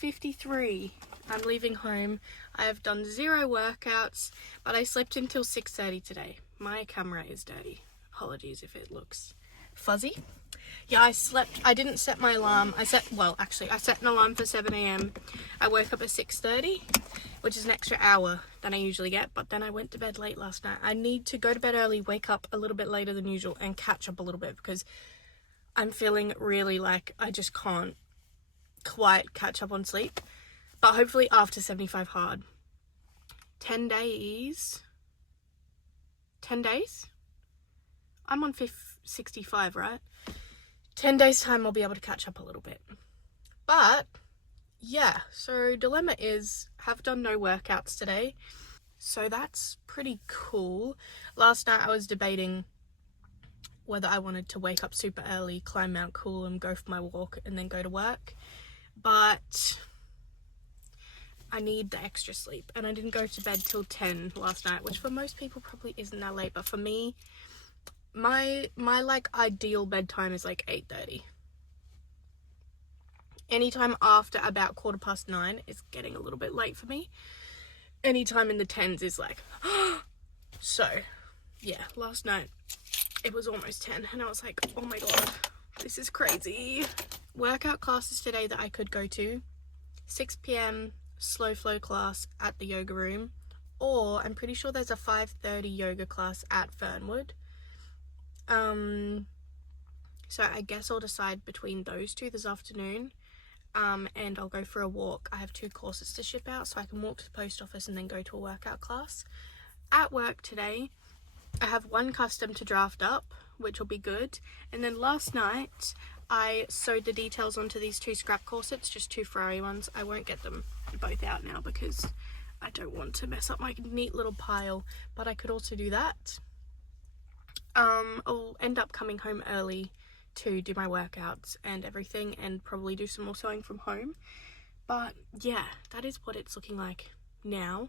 11:53. I'm leaving home. I have done 0 workouts, but I slept until 6:30 today. My camera is dirty. Apologies if it looks fuzzy. Yeah, I didn't set my alarm. I set an alarm for 7 a.m. I woke up at 6:30, which is an extra hour than I usually get, but then I went to bed late last night. I need to go to bed early, wake up a little bit later than usual, and catch up a little bit because I'm feeling really like I just can't quite catch up on sleep. But hopefully after 75 hard. 10 days? I'm on 65, right? 10 days time I'll be able to catch up a little bit. But yeah, so dilemma is have done no workouts today. So that's pretty cool. Last night I was debating whether I wanted to wake up super early, climb Mount Coolum, go for my walk, and then go to work. But I need the extra sleep, and I didn't go to bed till 10 last night, which for most people probably isn't that late, but for me, my like ideal bedtime is like 8:30. Anytime after about 9:15 is getting a little bit late for me. Anytime in the 10s is like so yeah, last night it was almost 10 and I was like, oh my god, this is crazy. Workout classes today that I could go to: 6 p.m. slow flow class at the yoga room, or I'm pretty sure there's a 5:30 yoga class at Fernwood. So I guess I'll decide between those two this afternoon, and I'll go for a walk. I have 2 courses to ship out, so I can walk to the post office and then go to a workout class. At work today, I have 1 custom to draft up, which will be good. And then last night, I sewed the details onto these 2 scrap corsets, just 2 Ferrari ones. I won't get them both out now because I don't want to mess up my neat little pile, but I could also do that. I'll end up coming home early to do my workouts and everything, and probably do some more sewing from home. But yeah, that is what it's looking like now.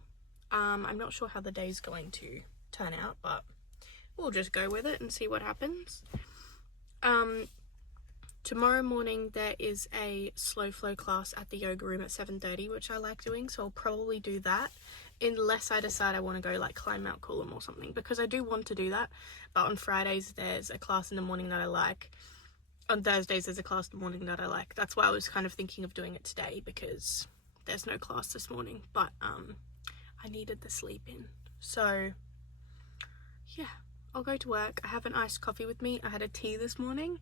I'm not sure how the day's going to turn out, but we'll just go with it and see what happens. Tomorrow morning there is a slow flow class at the yoga room at 7:30, which I like doing, so I'll probably do that, unless I decide I want to go like climb Mount Coolum or something, because I do want to do that. But on Fridays there's a class in the morning that I like. On Thursdays there's a class in the morning that I like. That's why I was kind of thinking of doing it today, because there's no class this morning, but I needed the sleep in. So yeah, I'll go to work. I have an iced coffee with me. I had a tea this morning.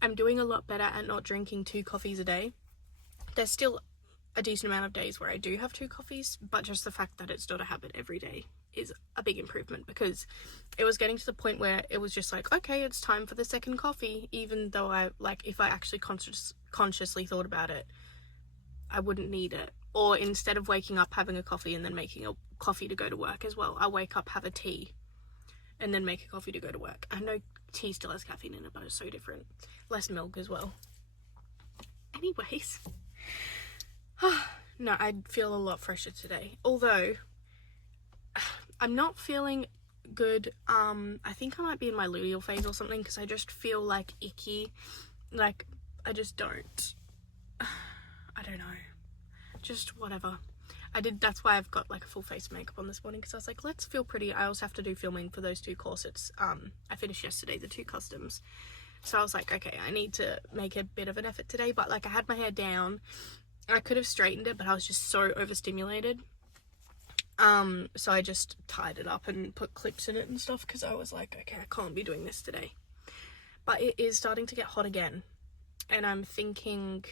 I'm doing a lot better at not drinking 2 coffees a day. There's still a decent amount of days where I do have 2 coffees, but just the fact that it's not a habit every day is a big improvement, because it was getting to the point where it was just like, okay, it's time for the second coffee, even though if I actually consciously thought about it, I wouldn't need it. Or instead of waking up, having a coffee and then making a coffee to go to work as well, I wake up, have a tea, and then make a coffee to go to work. I know tea still has caffeine in it, but it's so different. Less milk as well. Anyways, no, I feel a lot fresher today. Although, I'm not feeling good. I think I might be in my luteal phase or something, because I just feel like icky. Like, I just don't. I don't know. Just whatever. That's why I've got like a full face of makeup on this morning, because I was like, let's feel pretty. I also have to do filming for those 2 corsets. I finished yesterday, the 2 customs. So I was like, okay, I need to make a bit of an effort today. But like, I had my hair down. I could have straightened it, but I was just so overstimulated. So I just tied it up and put clips in it and stuff, because I was like, okay, I can't be doing this today. But it is starting to get hot again. And I'm thinking,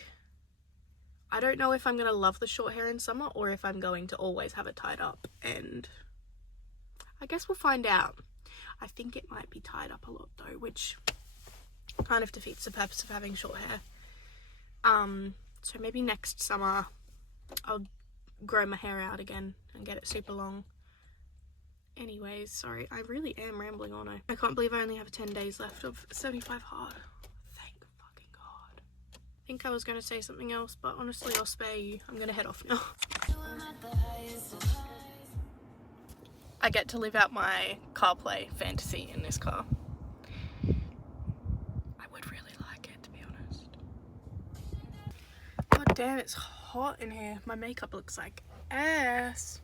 I don't know if I'm going to love the short hair in summer, or if I'm going to always have it tied up. And I guess we'll find out. I think it might be tied up a lot though, which kind of defeats the purpose of having short hair. So maybe next summer I'll grow my hair out again and get it super long. Anyways, sorry, I really am rambling on. I can't believe I only have 10 days left of 75 hard. Thank fucking god. I think I was going to say something else, but honestly I'll spare you. I'm going to head off now. I get to live out my CarPlay fantasy in this car. I would really like it, to be honest. God Damn, it's hot in here. My makeup looks like ass.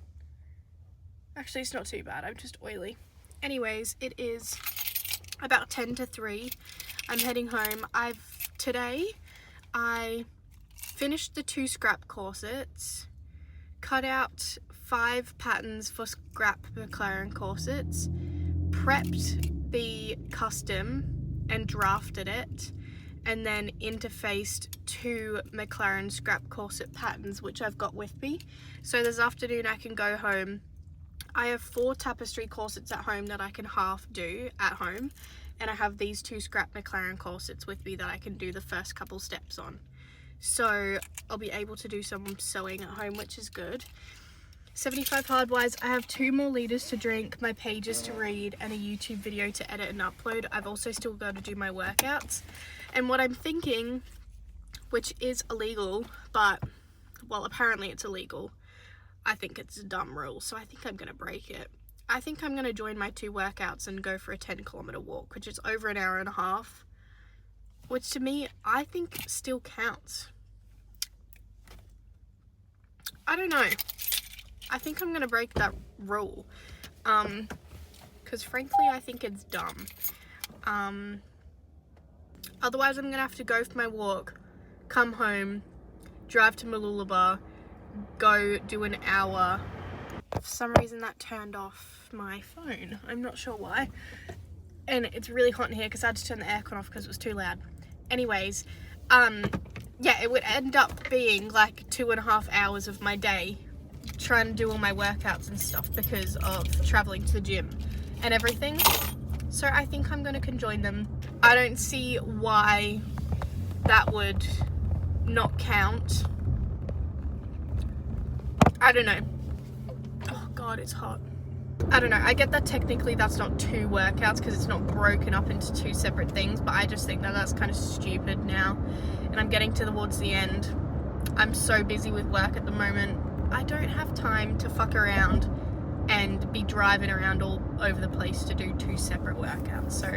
Actually, it's not too bad. I'm just oily. Anyways, it is about 10 to 3. I'm heading home. Today, I finished the 2 scrap corsets, cut out 5 patterns for scrap McLaren corsets, prepped the custom and drafted it, and then interfaced 2 McLaren scrap corset patterns, which I've got with me. So this afternoon I can go home. I have 4 tapestry corsets at home that I can half do at home, and I have these 2 scrap McLaren corsets with me that I can do the first couple steps on. So I'll be able to do some sewing at home, which is good. 75 Hardwires, I have 2 more liters to drink, my pages to read, and a YouTube video to edit and upload. I've also still got to do my workouts. And what I'm thinking, which is illegal, but, well, apparently it's illegal. I think it's a dumb rule, so I think I'm going to break it. I think I'm going to join my 2 workouts and go for a 10-kilometer walk, which is over an hour and a half, which to me, I think still counts. I don't know. I think I'm going to break that rule, because frankly, I think it's dumb. Otherwise, I'm going to have to go for my walk, come home, drive to Mooloolaba, go do an hour. For some reason that turned off my phone. I'm not sure why. And it's really hot in here because I had to turn the aircon off because it was too loud. Anyways, yeah, it would end up being like 2.5 hours of my day trying to do all my workouts and stuff because of traveling to the gym and everything. So I think I'm going to conjoin them. I don't see why that would not count. I don't know. Oh god, it's hot. I don't know. I get that technically that's not 2 workouts because it's not broken up into 2 separate things, but I just think that that's kind of stupid now. And I'm getting towards the end. I'm so busy with work at the moment. I don't have time to fuck around and be driving around all over the place to do 2 separate workouts. So